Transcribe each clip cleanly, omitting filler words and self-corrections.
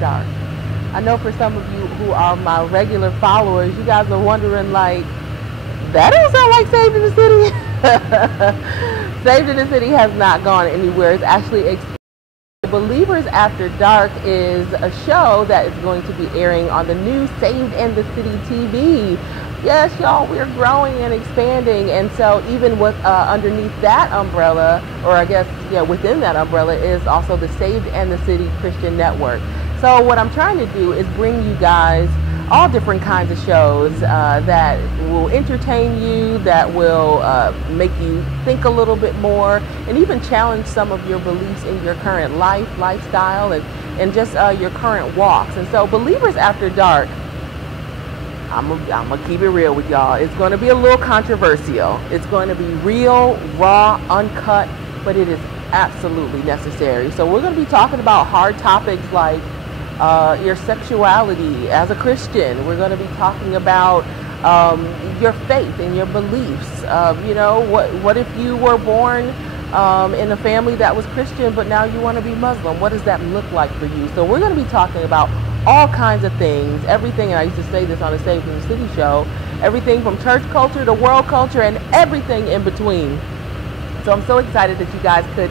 Dark. I know for some of you who are my regular followers, you guys are wondering, like, that don't sound like Saved in the City. Saved in the City has not gone anywhere. It's actually Believers After Dark is a show that is going to be airing on the new Saved in the City TV. Yes, y'all, we're growing and expanding, and so even with underneath that umbrella, or I guess, yeah, within that umbrella is also the Saved in the City Christian Network. So what I'm trying to do is bring you guys all different kinds of shows that will entertain you, that will make you think a little bit more, and even challenge some of your beliefs in your current lifestyle, and just your current walks. And so Believers After Dark, I'm gonna keep it real with y'all. It's going to be a little controversial. It's going to be real, raw, uncut, but it is absolutely necessary. So we're going to be talking about hard topics like your sexuality as a Christian. We're going to be talking about your faith and your beliefs. You know, what if you were born in a family that was Christian, but now you want to be Muslim? What does that look like for you? So we're going to be talking about all kinds of things, everything, and I used to say this on the Saved in the City show, everything from church culture to world culture and everything in between. So I'm so excited that you guys could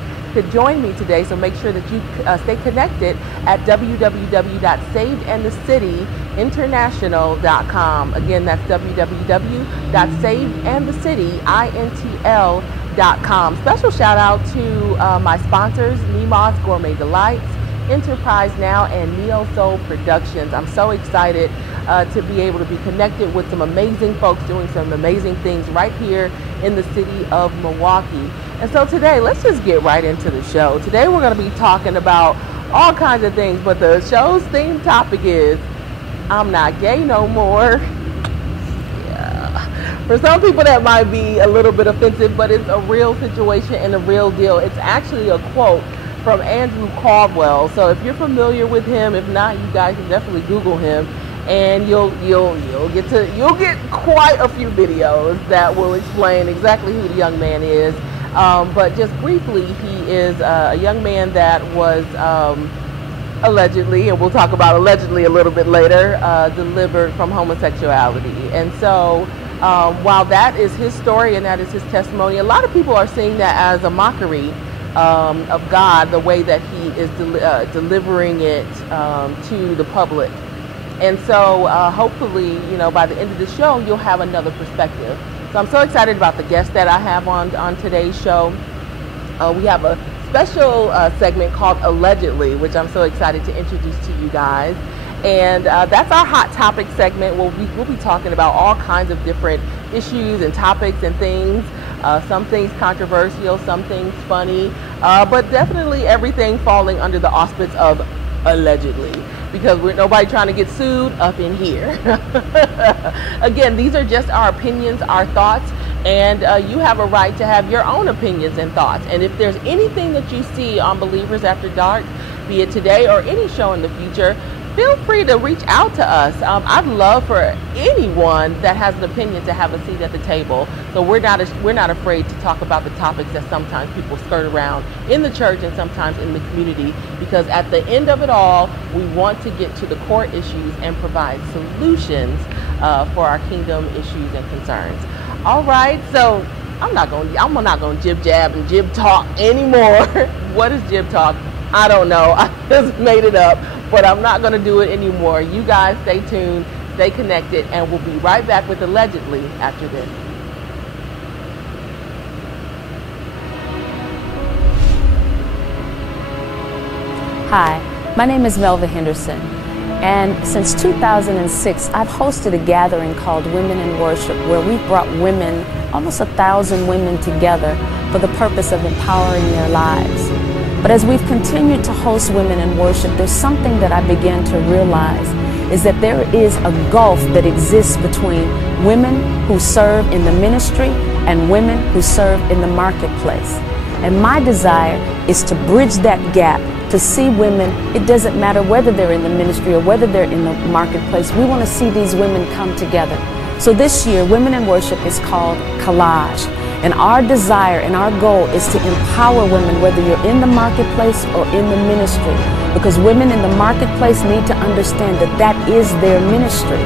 join me today. So make sure that you stay connected at www.savedandthecityinternational.com. Again, that's www.savedandthecityintl.com. Special shout out to my sponsors, Nemo's Gourmet Delights, Enterprise Now, and Neo Soul Productions. I'm so excited to be able to be connected with some amazing folks doing some amazing things right here in the city of Milwaukee. And so today, let's just get right into the show. Today we're going to be talking about all kinds of things, but the show's theme topic is I'm not gay no more. Yeah. For some people that might be a little bit offensive, but it's a real situation and a real deal. It's actually a quote from Andrew Caldwell. So if you're familiar with him, if not, you guys can definitely Google him, and you'll get quite a few videos that will explain exactly who the young man is. But just briefly, he is a young man that was allegedly, and we'll talk about allegedly a little bit later, delivered from homosexuality. And so while that is his story and that is his testimony, a lot of people are seeing that as a mockery of God, the way that he is delivering it to the public. And so hopefully, you know, by the end of the show, you'll have another perspective. So I'm so excited about the guests that I have on today's show. We have a special segment called Allegedly, which I'm so excited to introduce to you guys. And that's our hot topic segment. We'll be talking about all kinds of different issues and topics and things. Some things controversial, some things funny, but definitely everything falling under the auspice of allegedly, because we're nobody trying to get sued up in here. Again, these are just our opinions, our thoughts, and you have a right to have your own opinions and thoughts. And if there's anything that you see on Believers After Dark, be it today or any show in the future, feel free to reach out to us. I'd love for anyone that has an opinion to have a seat at the table. So we're not afraid to talk about the topics that sometimes people skirt around in the church and sometimes in the community, because at the end of it all, we want to get to the core issues and provide solutions for our kingdom issues and concerns. All right, so I'm not gonna jib jab and jib talk anymore. What is jib talk? I don't know. I just made it up. But I'm not going to do it anymore. You guys stay tuned, stay connected, and we'll be right back with Allegedly after this. Hi, my name is Melva Henderson, and since 2006, I've hosted a gathering called Women in Worship, where we've brought women, almost 1,000 women together for the purpose of empowering their lives. But as we've continued to host Women in Worship, there's something that I began to realize, is that there is a gulf that exists between women who serve in the ministry and women who serve in the marketplace. And my desire is to bridge that gap, to see women, it doesn't matter whether they're in the ministry or whether they're in the marketplace, we want to see these women come together. So this year, Women in Worship is called Collage. And our desire and our goal is to empower women, whether you're in the marketplace or in the ministry, because women in the marketplace need to understand that that is their ministry.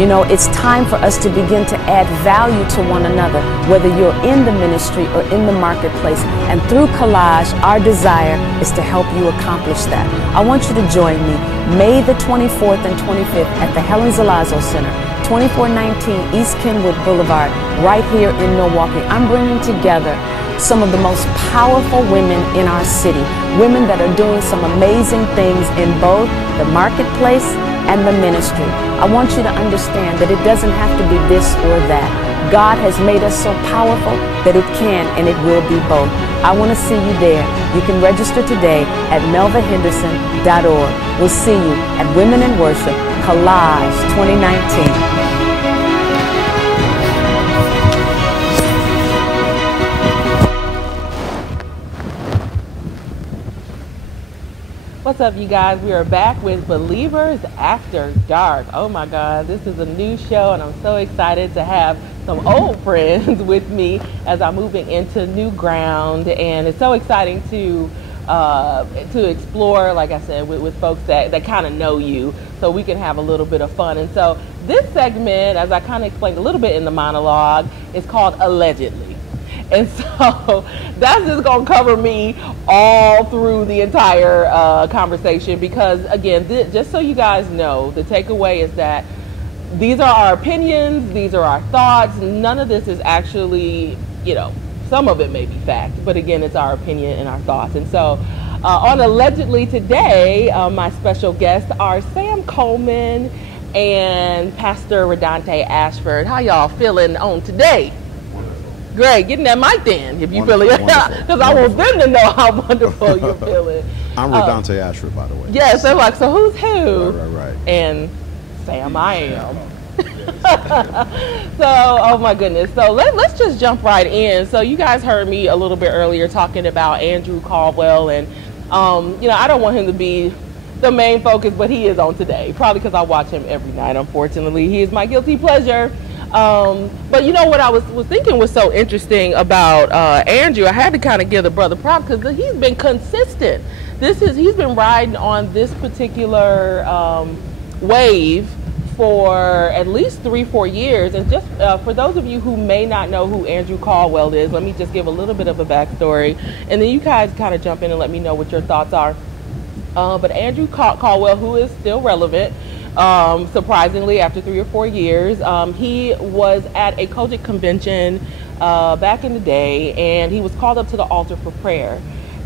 You know, it's time for us to begin to add value to one another, whether you're in the ministry or in the marketplace. And through Collage, our desire is to help you accomplish that. I want you to join me May the 24th and 25th at the Helen Zalazo Center, 2419 East Kenwood Boulevard, right here in Milwaukee. I'm bringing together some of the most powerful women in our city, women that are doing some amazing things in both the marketplace and the ministry. I want you to understand that it doesn't have to be this or that. God has made us so powerful that it can and it will be both. I want to see you there. You can register today at melvahenderson.org. We'll see you at Women in Worship Collage 2019. What's up, you guys? We are back with Believers After Dark. Oh my God, this is a new show and I'm so excited to have some old friends with me as I'm moving into new ground, and it's so exciting to explore, like I said, with folks that kind of know you, so we can have a little bit of fun. And so this segment, as I kind of explained a little bit in the monologue, is called Allegedly. And so that's just going to cover me all through the entire conversation, because again, just so you guys know, the takeaway is that these are our opinions, these are our thoughts. None of this is actually, you know, some of it may be fact, but again, it's our opinion and our thoughts. And so on Allegedly today, my special guests are Sam Coleman and Pastor Radonte Ashford. How y'all feeling on today? Great, getting that mic then, if you feel it, because I want them to know how wonderful you're feeling. I'm Radonte Ashford, by the way. Yes, they're like, so who's who? Right. And Sam, I am. So, oh my goodness. So let's just jump right in. So you guys heard me a little bit earlier talking about Andrew Caldwell, and you know, I don't want him to be the main focus, but he is on today, probably because I watch him every night. Unfortunately, he is my guilty pleasure. But you know what I was thinking was so interesting about Andrew, I had to kind of give the brother props because he's been consistent. He's been riding on this particular wave for at least 3-4 years. And just for those of you who may not know who Andrew Caldwell is, let me just give a little bit of a backstory, and then you guys kind of jump in and let me know what your thoughts are. But Andrew Caldwell, who is still relevant, surprisingly, after 3 or 4 years, he was at a Kojic convention back in the day, and he was called up to the altar for prayer.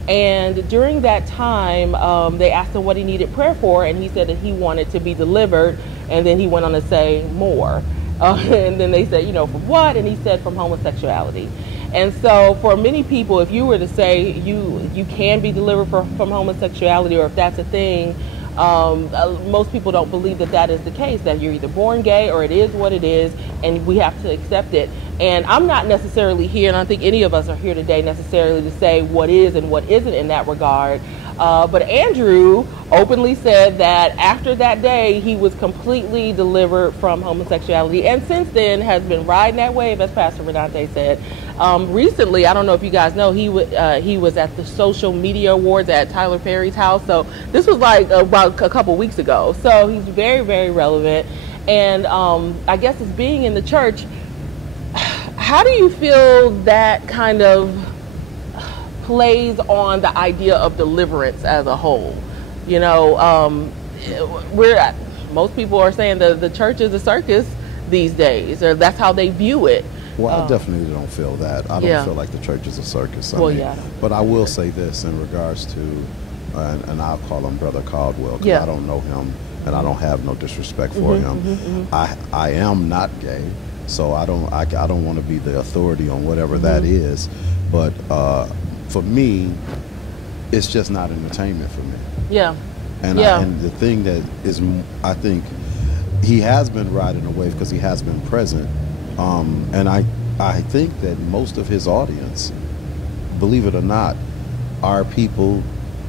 And during that time, they asked him what he needed prayer for, and he said that he wanted to be delivered. And then he went on to say more. And then they said, you know, from what? And he said from homosexuality. And so for many people, if you were to say you can be delivered from homosexuality, or if that's a thing, most people don't believe that that is the case, that you're either born gay or it is what it is, and we have to accept it. And I'm not necessarily here, and I don't think any of us are here today necessarily to say what is and what isn't in that regard. But Andrew openly said that after that day, he was completely delivered from homosexuality, and since then has been riding that wave, as Pastor Radonte said. Recently, I don't know if you guys know, he was at the Social Media Awards at Tyler Perry's house. So this was like about a couple weeks ago. So he's very, very relevant. And I guess as being in the church, how do you feel that kind of plays on the idea of deliverance as a whole? You know, most people are saying that the church is a circus these days, or that's how they view it. Well, I definitely don't feel that. I don't feel like the church is a circus. I mean, but I will say this in regards to, and I'll call him Brother Caldwell, because I don't know him, and I don't have no disrespect for him. I am not gay, so I don't want to be the authority on whatever that is. But for me, it's just not entertainment for me. And the thing that is, I think he has been riding a wave because he has been present. And I think that most of his audience, believe it or not, are people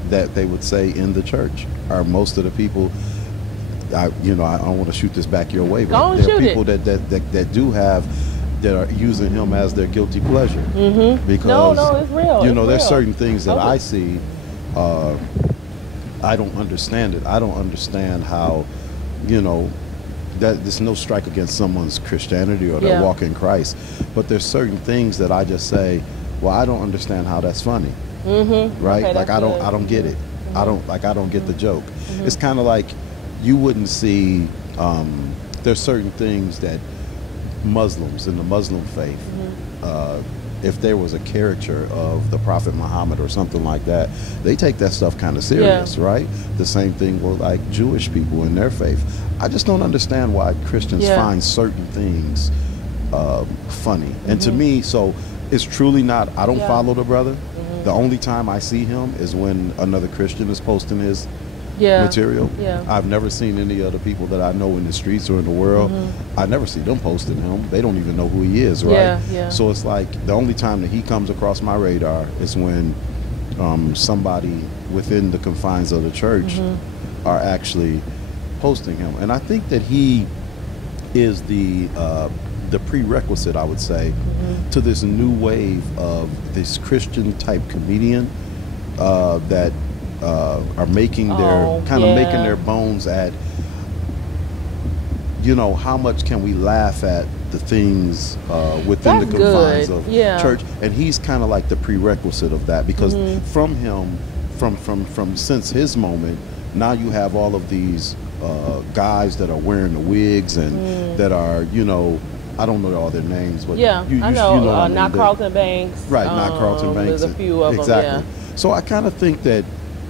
that they would say in the church, are most of the people. I don't want to shoot this back your way, but there are people that do have that are using him as their guilty pleasure. Because no, it's real. There's certain things that I see. I don't understand it. I don't understand how, that there's no strike against someone's Christianity or their walk in Christ, but there's certain things that I just say, well, I don't understand how that's funny, right? Like I don't get it. I don't get the joke. It's kind of like you wouldn't see. There's certain things that Muslims in the Muslim faith, if there was a caricature of the Prophet Muhammad or something like that, they take that stuff kind of serious, right? The same thing with like Jewish people in their faith. I just don't understand why Christians find certain things funny. And to me, so it's truly not, I don't follow the brother. The only time I see him is when another Christian is posting his material. I've never seen any other people that I know in the streets or in the world. I never see them posting him. They don't even know who he is, right? So it's like the only time that he comes across my radar is when somebody within the confines of the church are actually posting him. And I think that he is the prerequisite, I would say, to this new wave of this Christian type comedian that are making their making their bones at, how much can we laugh at the things within the confines of church, and he's kind of like the prerequisite of that, because from him, from since his moment, now you have all of these guys that are wearing the wigs and that are, I don't know all their names, but I know, not Carlton Banks, right? Not Carlton Banks. There's a few of them, So I kind of think that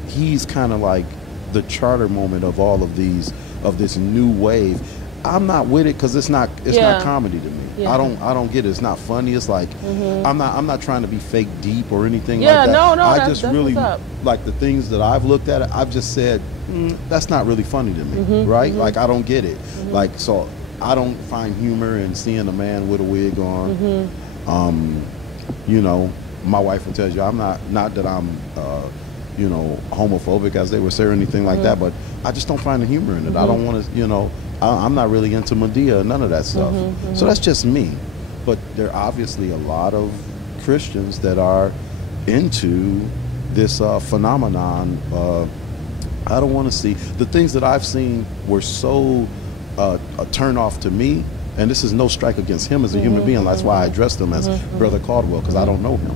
he's kind of like the charter moment of all of these, of this new wave. I'm not with it because it's not comedy to me. I don't get it. It's not funny. It's like I'm not trying to be fake deep or anything like that. I just really like the things that I've looked at. I've just said that's not really funny to me, right? Like I don't get it. Like, so I don't find humor in seeing a man with a wig on. My wife will tell you I'm not that I'm homophobic, as they would say, or anything like that, but I just don't find the humor in it. I don't want to, I'm not really into Medea, none of that stuff. So that's just me. But there are obviously a lot of Christians that are into this phenomenon. I don't want to see, the things that I've seen were so a turn off to me, and this is no strike against him as a human being. That's why I addressed him as Brother Caldwell, because I don't know him.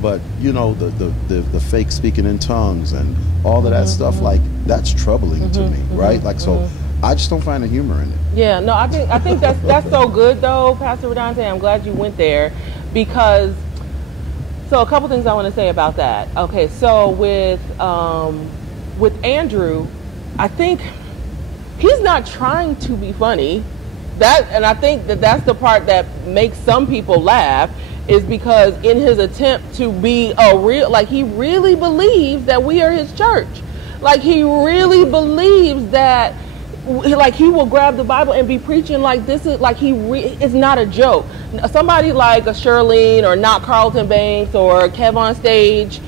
But the fake speaking in tongues and all of that stuff, like that's troubling to me, right? Like, so I just don't find the humor in it. Yeah, no, I think that's so good though, Pastor Radonte. I'm glad you went there, because so a couple things I want to say about that. Okay, so with Andrew, I think he's not trying to be funny. And I think that's the part that makes some people laugh, is because in his attempt to be he really believes that we are his church. Like, he really believes that, like, he will grab the Bible and be preaching like this is, like, it's not a joke. Somebody like a Shirlene or not Carlton Banks or Kev on Stage,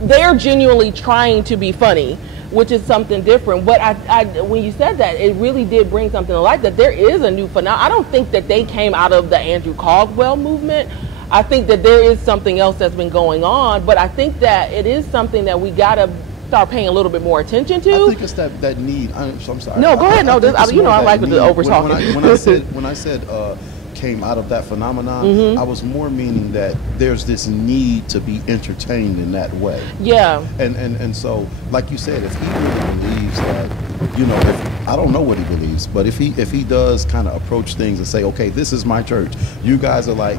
they're genuinely trying to be funny, which is something different. But when you said that, it really did bring something to light, that there is a new phenomenon. I don't think that they came out of the Andrew Caldwell movement. I think that there is something else that's been going on, but I think that it is something that we gotta start paying a little bit more attention to. I think it's that need. I'm sorry. No, go ahead. No, I like the over talking. When I said came out of that phenomenon, I was more meaning that there's this need to be entertained in that way. Yeah. And so, like you said, if he really believes that, if, I don't know what he believes, but if he does kind of approach things and say, okay, this is my church, you guys are like,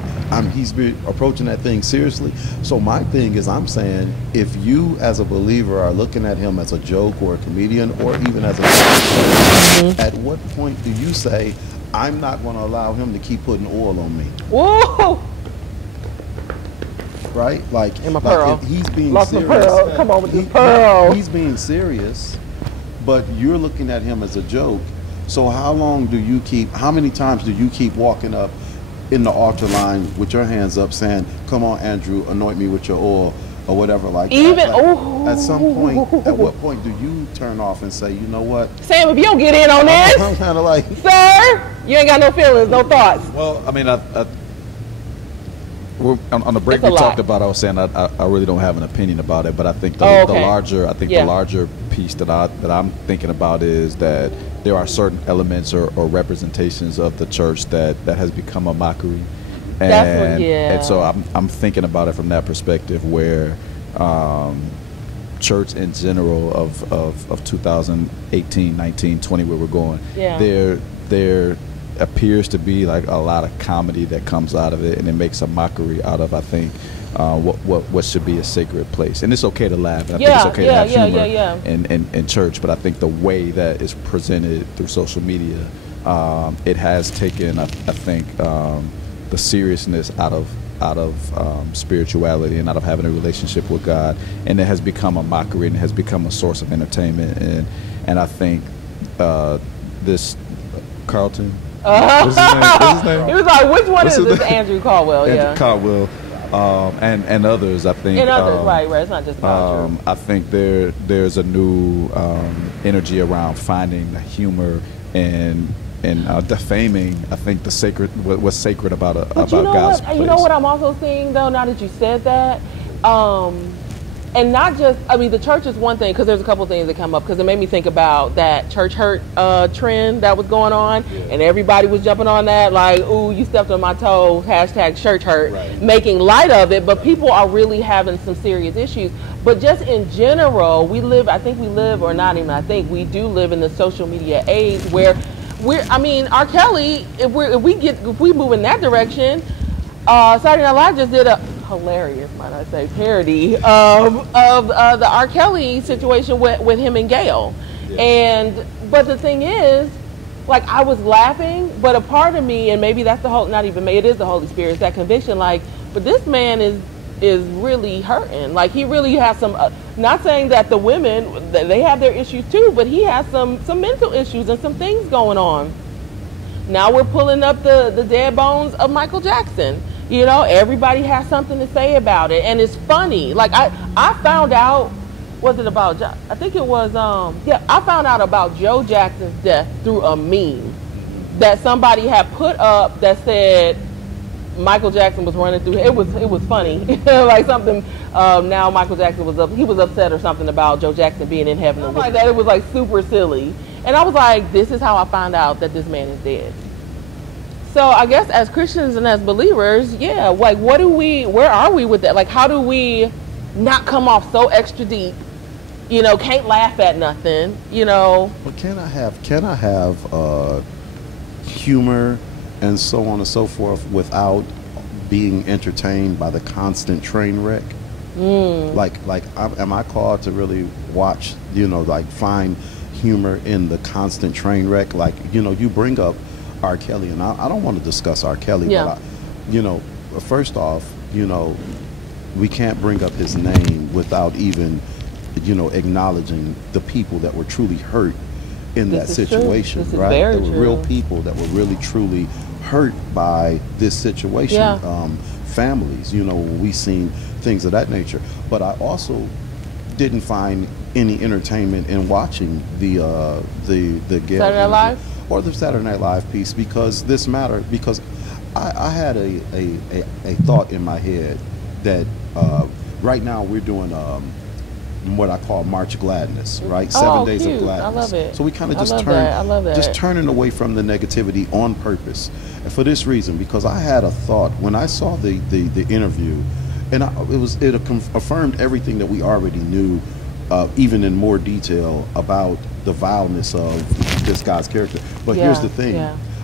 he's approaching that thing seriously. So my thing is, I'm saying, if you as a believer are looking at him as a joke or a comedian or even as a at what point do you say, I'm not going to allow him to keep putting oil on me? Whoa! Right? Like, in my pearl. He's being Lost serious. My pearl. Come on with the pearl. He's being serious, but you're looking at him as a joke. So how many times do you keep walking up in the altar line with your hands up saying, come on, Andrew, anoint me with your oil, or whatever, like even that. Like, at some point, at what point do you turn off and say, you know what, Sam, if you don't get in on this, I'm kind of like, sir, You ain't got no feelings, no thoughts. Well, I mean, on the break we talked about. I was saying I really don't have an opinion about it, but I think the larger piece that I'm thinking about is that there are certain elements or representations of the church that has become a mockery, and so I'm thinking about it from that perspective where church in general of 2018, 19, 20, where we're going, there appears to be like a lot of comedy that comes out of it, and it makes a mockery out of, I think, what should be a sacred place. And it's okay to laugh. I think it's okay to have humor in church, but I think the way that it's presented through social media, it has taken, I think, the seriousness out of spirituality and out of having a relationship with God, and it has become a mockery and it has become a source of entertainment. And I think this Carlton. What's his name? He was like, which one is this? Andrew Caldwell. Andrew Caldwell, and others. I think. And others, right. It's not just about Andrew. I think there's a new energy around finding the humor and defaming, I think, the sacred, what's sacred about God's place. You know what I'm also seeing, though, now that you said that, and not just, I mean, the church is one thing, because there's a couple things that come up, because it made me think about that church hurt trend that was going on, and everybody was jumping on that, like, ooh, you stepped on my toe, hashtag church hurt, making light of it, but people are really having some serious issues. But just in general, we do live in the social media age where R. Kelly, if we move in that direction, Saturday Night Live just did a hilarious, might I say, parody of the R. Kelly situation with him and Gail. But the thing is, like, I was laughing, but a part of me, and maybe that's it is the Holy Spirit, it's that conviction, like, but this man is really hurting. Like, he really has some, not saying that the women, they have their issues too, but he has some mental issues and some things going on. Now we're pulling up the dead bones of Michael Jackson. You know, everybody has something to say about it, and it's funny. Like, I found out, was it about, I think it was, I found out about Joe Jackson's death through a meme that somebody had put up that said Michael Jackson was running through, it was funny, like something, now Michael Jackson he was upset or something about Joe Jackson being in heaven or like that. It was like super silly, and I was like, this is how I found out that this man is dead. So I guess as Christians and as believers, like, where are we with that? Like, how do we not come off so extra deep, you know, can't laugh at nothing, you know? But can I have humor and so on and so forth without being entertained by the constant train wreck? Like, am I called to really watch, you know, like, find humor in the constant train wreck? Like, you know, you bring up R. Kelly, and I don't want to discuss R. Kelly, but you know, first off, you know, we can't bring up his name without even, you know, acknowledging the people that were truly hurt in that situation, right? There were real people that were really truly hurt by this situation. Families, you know, we seen things of that nature. But I also didn't find any entertainment in watching the Saturday Night Live or the Saturday Night Live piece, because this mattered. Because I had a thought in my head that right now we're doing what I call March Gladness, right? 7 days of gladness. I love it. So we kind of just turning away from the negativity on purpose. And for this reason, because I had a thought when I saw the interview, and it affirmed everything that we already knew, even in more detail about the vileness of this guy's character. But here's the thing.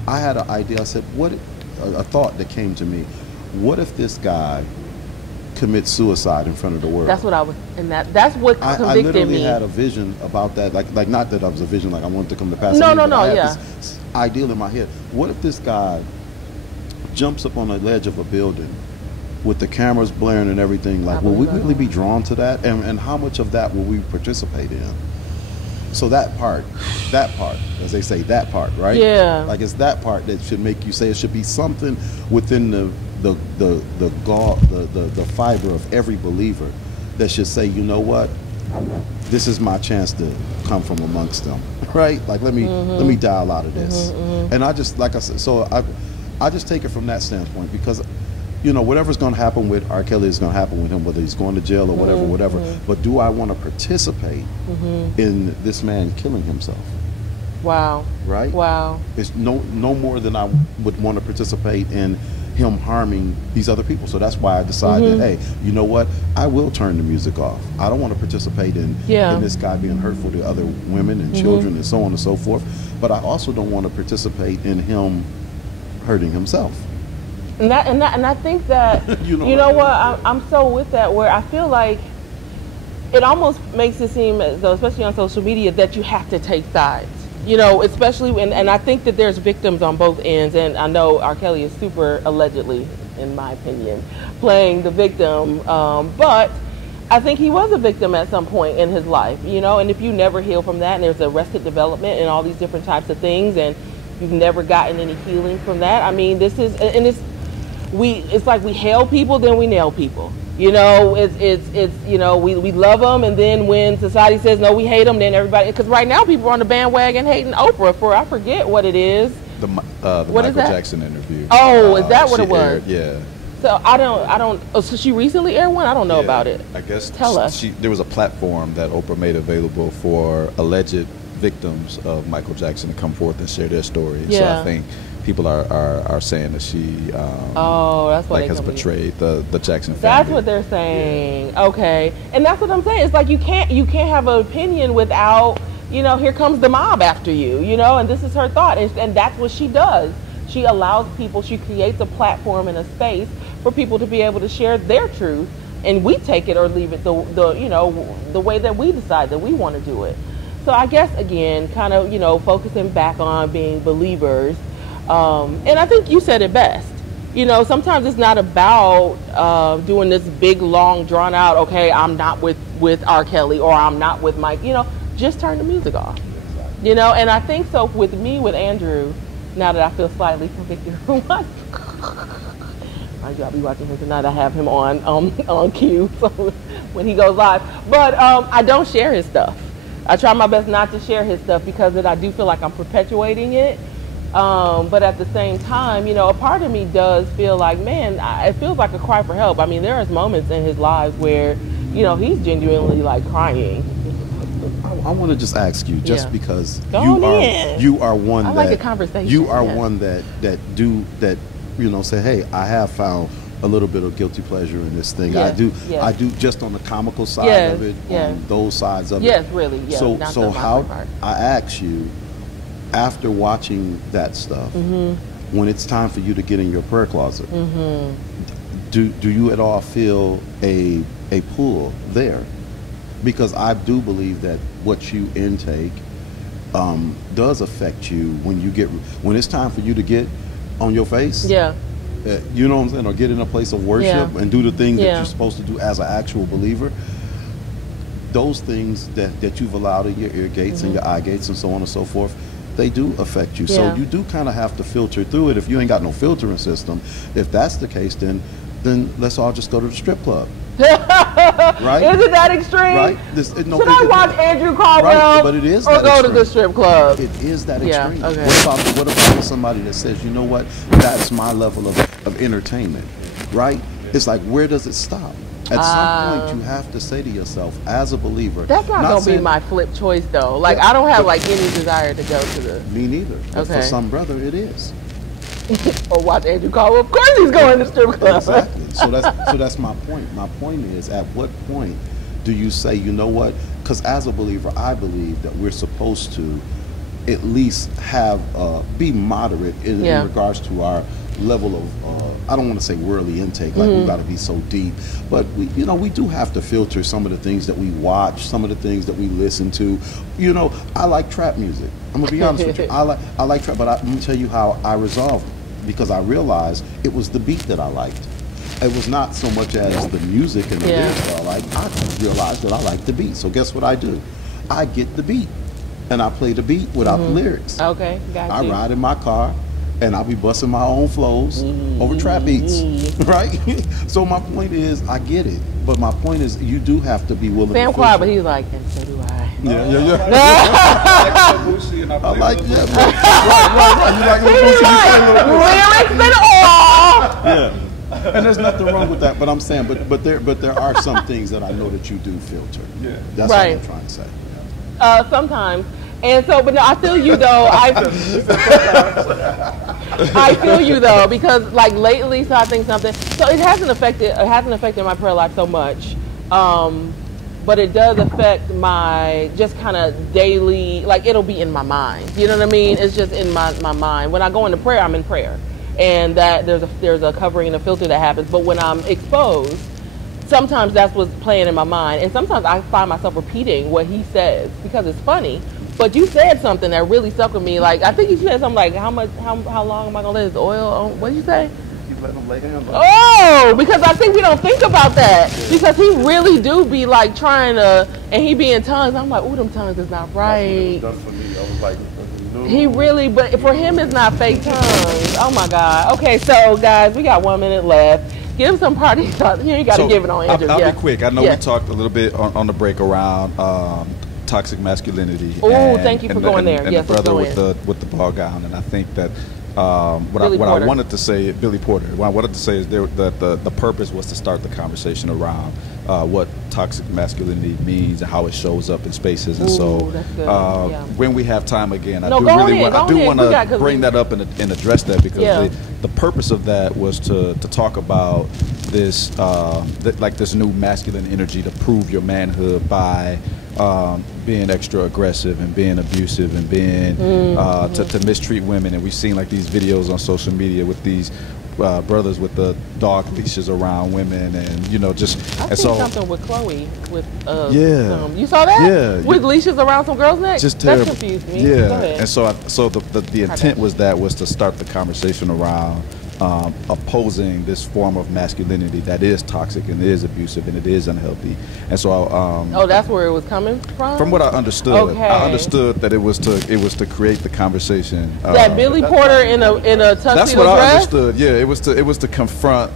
I had an idea. I said, a thought that came to me. What if this guy commit suicide in front of the world? That's what I was, and that's what convicted me. I literally had a vision about that, like not that I was a vision, like I wanted to come to pass. No, I had this ideal in my head. What if this guy jumps up on the ledge of a building with the cameras blaring and everything? Like, will we really be drawn to that? And how much of that will we participate in? So that part, as they say, that part, right? Yeah. Like, it's that part that should make you say it should be something within the fiber of every believer that should say, you know what, this is my chance to come from amongst them, right? Like let me dial out of this, and I just like I said, so I just take it from that standpoint because, you know, whatever's going to happen with R. Kelly is going to happen with him, whether he's going to jail or whatever. But do I want to participate in this man killing himself? Wow. Right? Wow. It's no more than I would want to participate in him harming these other people. So that's why I decided, hey, you know what? I will turn the music off. I don't want to participate in this guy being hurtful to other women and children and so on and so forth. But I also don't want to participate in him hurting himself. And I think that you know what, I'm so with that, where I feel like it almost makes it seem as though, especially on social media, that you have to take sides. You know, especially and I think that there's victims on both ends, and I know R. Kelly is super allegedly, in my opinion, playing the victim, but I think he was a victim at some point in his life, you know, and if you never heal from that, and there's arrested development and all these different types of things, and you've never gotten any healing from that, I mean, this is, and it's like we hail people, then we nail people. You know, it's you know, we love them, and then when society says no, we hate them, then everybody, because right now people are on the bandwagon hating Oprah for, I forget what it is. The Michael Jackson interview. Oh, is that what it was? Yeah. So I don't. Oh, so she recently aired one. I don't know about it. I guess tell us. There was a platform that Oprah made available for alleged victims of Michael Jackson to come forth and share their story. Yeah. So I think people are saying that she that's what has betrayed the Jackson family. That's what they're saying. Yeah. Okay, and that's what I'm saying. It's like you can't have an opinion without, you know, here comes the mob after you, you know, and this is her thought, and that's what she does. She allows people, she creates a platform and a space for people to be able to share their truth, and we take it or leave it the you know, the way that we decide that we want to do it. So I guess again, kind of, you know, focusing back on being believers. And I think you said it best. You know, sometimes it's not about doing this big, long, drawn out, okay, I'm not with R. Kelly or I'm not with Mike. You know, just turn the music off. You know, and I think so with me, with Andrew, now that I feel slightly convicted for what? I'll be watching him tonight. I have him on cue so when he goes live. But I don't share his stuff. I try my best not to share his stuff because I do feel like I'm perpetuating it. But at the same time, you know, a part of me does feel like, man, it feels like a cry for help. I mean, there are moments in his lives where, you know, he's genuinely like crying. I want to just ask you, just because you are one I like a conversation. You are one that you know, say, hey, I have found a little bit of guilty pleasure in this thing. Yes, I do just on the comical side of it, on those sides of it. Yes, really. Yeah. So how I ask you, after watching that stuff, when it's time for you to get in your prayer closet, do you at all feel a pull there? Because I do believe that what you intake does affect you when it's time for you to get on your face. Yeah. You know what I'm saying? Or get in a place of worship and do the things that you're supposed to do as an actual believer. Those things that you've allowed in your ear gates and your eye gates and so on and so forth, they do affect you. So you do kind of have to filter through it. If you ain't got no filtering system, if that's the case, then let's all just go to the strip club. Right? Is it that extreme? Right? Should I watch Andrew Caldwell? Right, but it is or that go extreme. to the strip club? It is that extreme. Okay. What about somebody that says, you know what, that's my level of entertainment, right? It's like, where does it stop? At some point, you have to say to yourself, as a believer, that's not going to be my flip choice, though. Like, I don't have like any desire to go to the. Me neither. But for some brother, it is. Or watch Andrew Caldwell. Of course, he's going to the strip club. Exactly. So that's my point. My point is, at what point do you say, you know what? Because as a believer, I believe that we're supposed to at least have be moderate in regards to our level of I don't want to say worldly intake, like we've got to be so deep, but we do have to filter some of the things that we watch, some of the things that we listen to. You know, I like trap music. I'm gonna be honest with you. I like trap, but I'm gonna tell you how I resolved it, because I realized it was the beat that I liked. It was not so much as the music and the lyrics that I liked. I realized that I liked the beat. So guess what I do? I get the beat and I play the beat without the lyrics. Okay, got you. I ride in my car and I'll be busting my own flows over trap beats, right? So my point is, I get it, but my point is, you do have to be willing. Sam quiet, but he's like, and so do I. Yeah. I like that. Lyrics and all. Yeah. And there's nothing wrong with that, but I'm saying, but there are some things that I know that you do filter. Yeah, that's what I'm trying to say. Sometimes, and so, but no, I feel you though. I feel you though, because like lately, so I think something. So it hasn't affected my prayer life so much, but it does affect my just kind of daily. Like it'll be in my mind. You know what I mean? It's just in my mind. When I go into prayer, I'm in prayer. And that there's a covering and a filter that happens. But when I'm exposed, sometimes that's what's playing in my mind. And sometimes I find myself repeating what he says because it's funny. But you said something that really stuck with me. Like I think you said something like, how long am I gonna let this oil on? What did you say? Keep letting him lay hands on. Oh, because I think we don't think about that. Because he really do be like trying to, and he be in tongues. I'm like, ooh, them tongues is not right. That's what it was done for me. I was like, he really, but for him, it's not fake tongues. Oh my God. Okay, so guys, we got 1 minute left. Give some party thoughts. You got to give it on Andrew. I'll be quick. I know we talked a little bit on the break around toxic masculinity. Oh, thank you for going there. And yes, the brother with the ball gown. And I think that what I wanted to say, Billy Porter. What I wanted to say is that the purpose was to start the conversation around what toxic masculinity means and how it shows up in spaces. And when we have time again, I do want to bring that up and address that, because the purpose of that was to talk about this this new masculine energy to prove your manhood by being extra aggressive and being abusive and being to mistreat women. And we've seen like these videos on social media with these brothers with the dog leashes around women, and just I've seen something with Chloe with you saw that with leashes around some girls' necks. Just terrible. That confused me. And so the intent was to start the conversation around opposing this form of masculinity that is toxic and is abusive and it is unhealthy. And so that's where it was coming from what I understood. I understood that it was to create the conversation. That Billy Porter in a tuxedo that's what dress? I understood. Yeah, it was to confront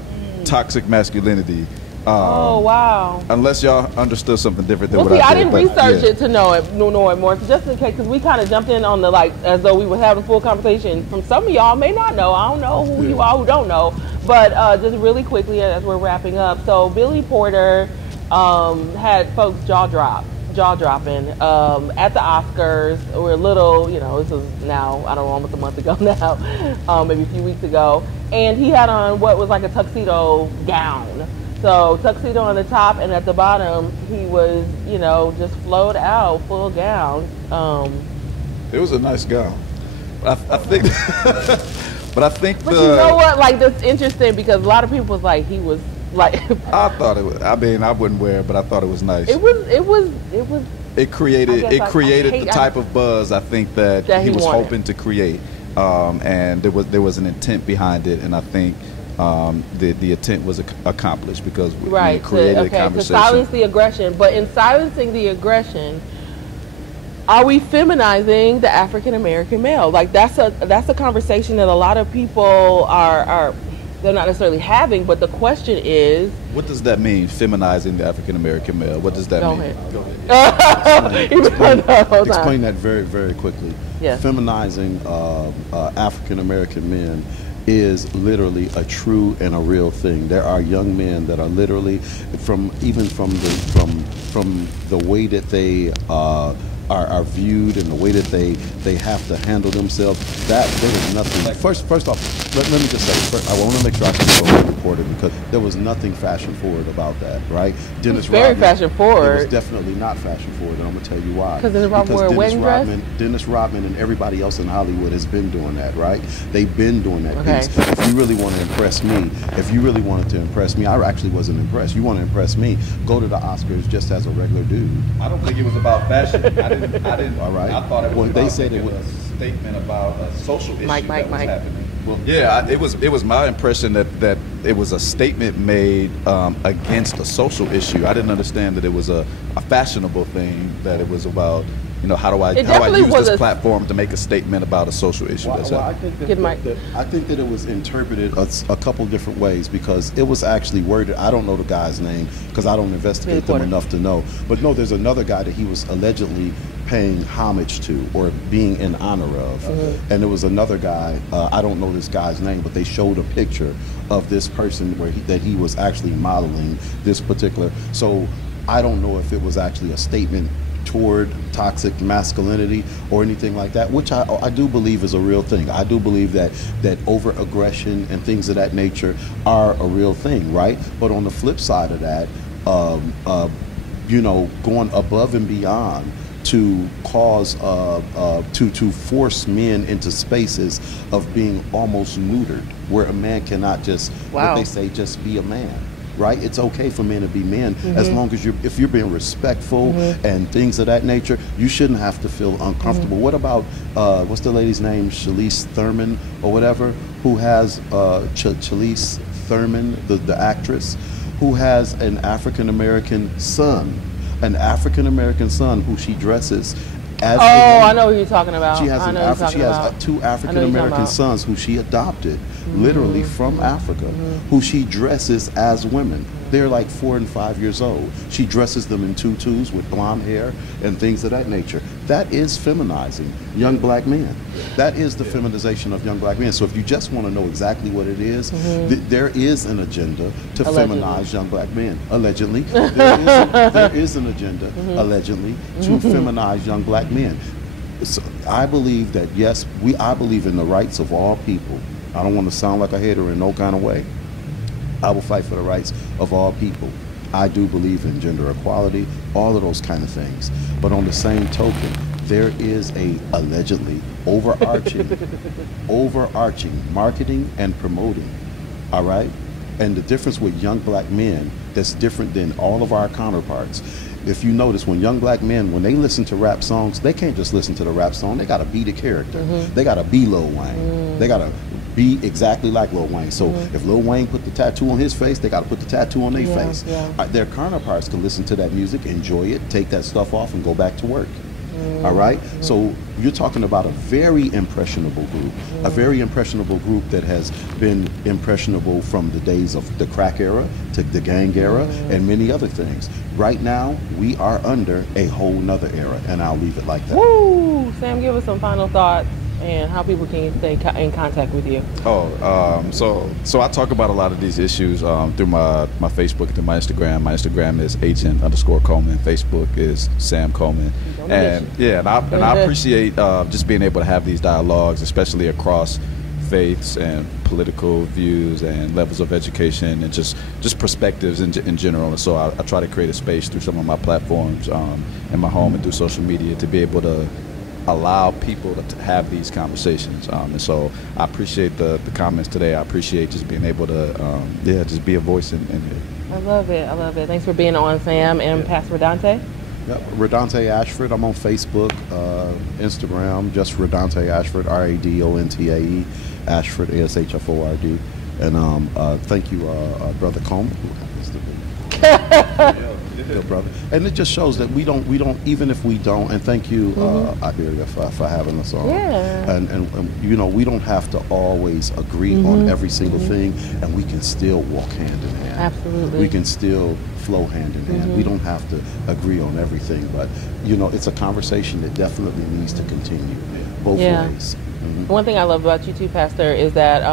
toxic masculinity. Oh wow! Unless y'all understood something different than what I did. I didn't research it to know it more. So just in case, because we kind of jumped in on the as though we would have a full conversation. From some of y'all may not know. I don't know who you are who don't know, but just really quickly as we're wrapping up. So Billy Porter had folks jaw dropping at the Oscars. We're a little, this is now I don't know, almost a month ago now, maybe a few weeks ago, and he had on what was like a tuxedo gown. So tuxedo on the top, and at the bottom he was, just flowed out, full gown. It was a nice gown. I think, but I think. But you know what? Like that's interesting because a lot of people was like he was like. I thought it was. I mean, I wouldn't wear it, but I thought it was nice. It was. It created the type of buzz I think that he was hoping to create, and there was an intent behind it, and I think. The intent was accomplished because we created a conversation. To silence the aggression. But in silencing the aggression, are we feminizing the African American male? Like that's a conversation that a lot of people are they're not necessarily having. But the question is, what does that mean? Feminizing the African American male. What does that mean? Go ahead. Explain that very, very quickly. Yeah. Feminizing African American men is literally a true and a real thing. There are young men that are literally from the way that they are viewed and the way that they have to handle themselves. That there is nothing. First off, let me just say. I want to make sure I can go reported because there was nothing fashion forward about that, right? Dennis very Rodman, fashion forward. It was definitely not fashion forward, and I'm gonna tell you why. Because Dennis Rodman and everybody else in Hollywood has been doing that, right? They've been doing that piece. If you really want to impress me, if you really wanted to impress me, I actually wasn't impressed. You want to impress me? Go to the Oscars just as a regular dude. I don't think it was about fashion. I didn't. All right. I thought it was they said it was a statement about a social issue that was happening. Well, yeah, it was my impression that it was a statement made against a social issue. I didn't understand that it was a fashionable thing. That it was about how do I use this platform to make a statement about a social issue? I think that it was interpreted a couple different ways, because it was actually worded. I don't know the guy's name because I don't investigate them enough to know. But no, there's another guy that he was allegedly paying homage to or being in honor of. And there was another guy, I don't know this guy's name, but they showed a picture of this person that he was actually modeling this particular. So I don't know if it was actually a statement toward toxic masculinity or anything like that, which I do believe is a real thing. I do believe that over aggression and things of that nature are a real thing, right? But on the flip side of that, going above and beyond to cause to force men into spaces of being almost neutered, where a man cannot just, what they say, just be a man. Right? It's okay for men to be men, as long as if you're being respectful and things of that nature, you shouldn't have to feel uncomfortable. What about what's the lady's name, Charlize Theron or whatever, who has Charlize Theron, the actress, who has an African American son who she dresses as I know who you're talking about. She has two African American sons who she adopted, literally from Africa, who she dresses as women. They're like 4 and 5 years old. She dresses them in tutus with blonde hair and things of that nature. That is feminizing young black men. That is the feminization of young black men. So if you just want to know exactly what it is, there is an agenda to feminize young black men. Allegedly. There is an agenda, allegedly, to feminize young black men. So I believe that, yes, I believe in the rights of all people. I don't want to sound like a hater in no kind of way. I will fight for the rights of all people. I do believe in gender equality, all of those kind of things. But on the same token, there is a allegedly overarching marketing and promoting, all right? And the difference with young black men that's different than all of our counterparts. If you notice, when young black men, when they listen to rap songs, they can't just listen to the rap song. They got to be the character. They got to be Lil Wayne. They got to be exactly like Lil Wayne. So if Lil Wayne put the tattoo on his face, they got to put the tattoo on their face. Their counterparts can listen to that music, enjoy it, take that stuff off, and go back to work. All right? So you're talking about a very impressionable group, a very impressionable group that has been impressionable from the days of the crack era to the gang era and many other things. Right now, we are under a whole nother era, and I'll leave it like that. Woo! Sam, give us some final thoughts and how people can stay in contact with you. So I talk about a lot of these issues through my Facebook and through my Instagram. My Instagram is agent_Coleman. Facebook is Sam Coleman. And I appreciate just being able to have these dialogues, especially across faiths and political views and levels of education and just perspectives in general. And so I try to create a space through some of my platforms in my home and through social media to be able to allow people to have these conversations. And so I appreciate the comments today. I appreciate just being able to just be a voice in here. I love it. I love it. Thanks for being on, Sam. And Pastor Radonte? Yep, Radonte Ashford. I'm on Facebook, Instagram, just Radonte Ashford, RADONTAE, Ashford, ASHFORD. And thank you, Brother Coleman, who happens to be good brother. And it just shows that we don't, even if we don't, and thank you, Iberia, for having us on. Yeah. And we don't have to always agree on every single thing, and we can still walk hand in hand. Absolutely. We can still flow hand in hand. We don't have to agree on everything, but it's a conversation that definitely needs to continue both ways. One thing I love about you too, Pastor, is that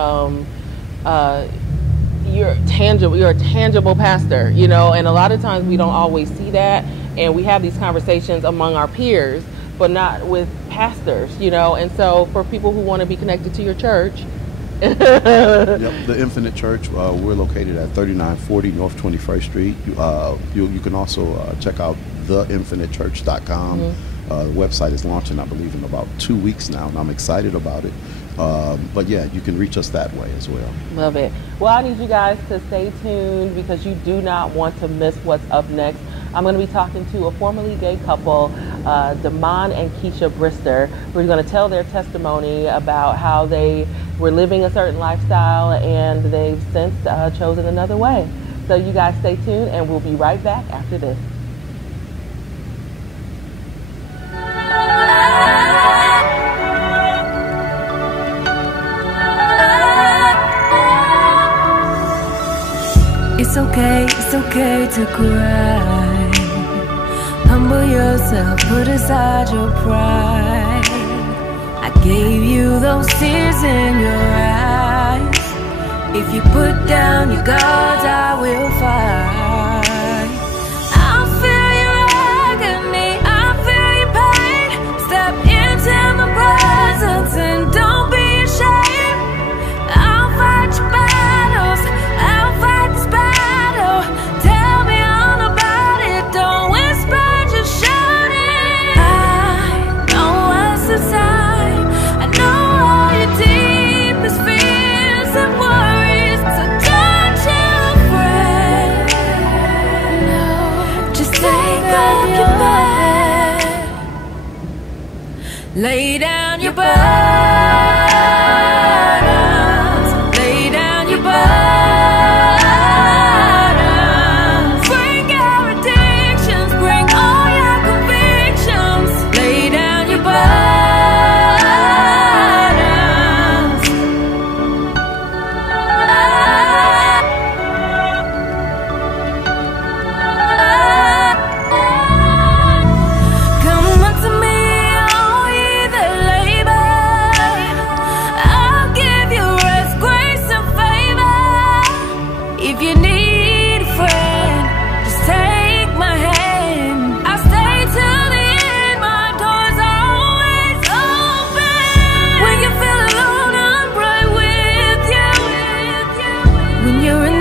you're tangible. You're a tangible pastor, and a lot of times we don't always see that, and we have these conversations among our peers, but not with pastors, and so for people who want to be connected to your church. The Infinite Church, we're located at 3940 North 21st Street. You can also check out theinfinitechurch.com. The website is launching, I believe, in about 2 weeks now, and I'm excited about it. But yeah, you can reach us that way as well. Love it. Well, I need you guys to stay tuned because you do not want to miss what's up next. I'm going to be talking to a formerly gay couple, Demond and Kiesha Brister, who are going to tell their testimony about how they were living a certain lifestyle and they've since chosen another way. So you guys stay tuned, and we'll be right back after this. it's okay to cry. Humble yourself, put aside your pride. I gave you those tears in your eyes. If you put down your guards, I will fight. I'll feel your agony, I'll feel your pain. Step into my presence and don't be ashamed. I'll fight your battles, I'll fight this battle. Tell me all about it, don't whisper, just shout it. I know what's inside, I know all your deepest fears and worries. So don't you fret, no, just take up your bed, lay down your burdens, lay down your burdens. Bring your addictions, bring all your convictions. Lay down your burdens. Come unto me, all ye that labor. I'll give you rest, grace, and favor. If you need a friend, just take my hand. I'll stay till the end, my doors are always open. When you feel alone, I'm right with you. When you're in